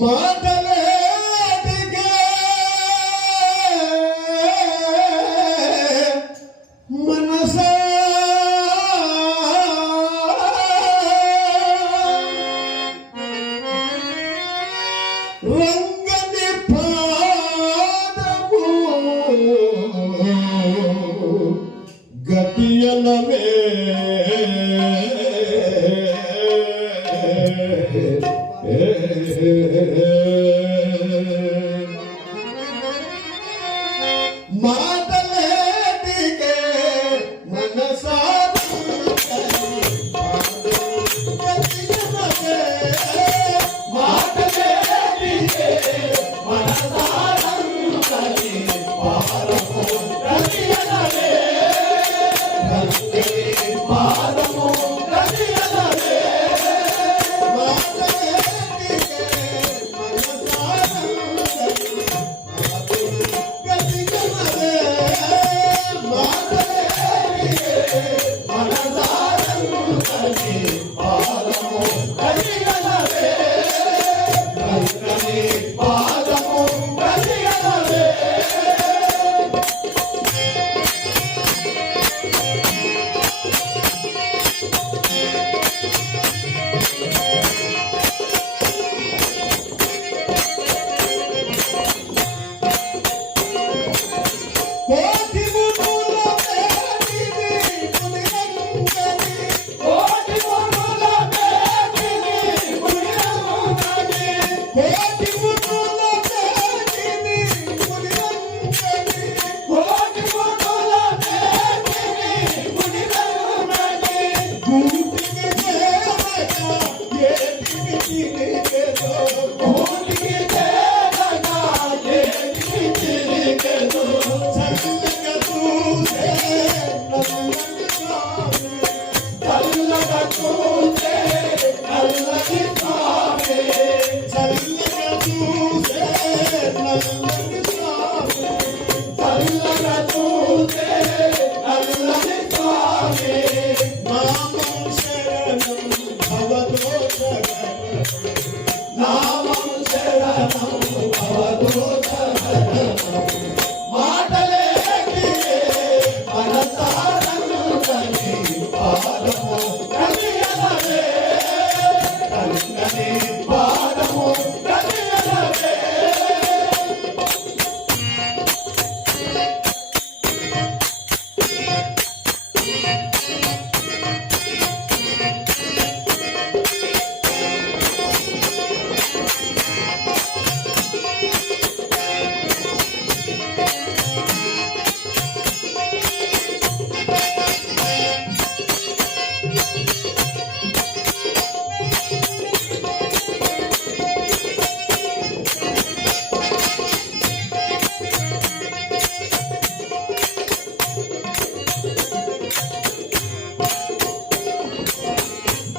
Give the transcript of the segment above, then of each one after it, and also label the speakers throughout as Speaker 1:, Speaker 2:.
Speaker 1: మాటలేటికే. మనసా. రంగని పాదము. గతియనవే మాటలేటికే Oh,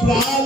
Speaker 1: Bye.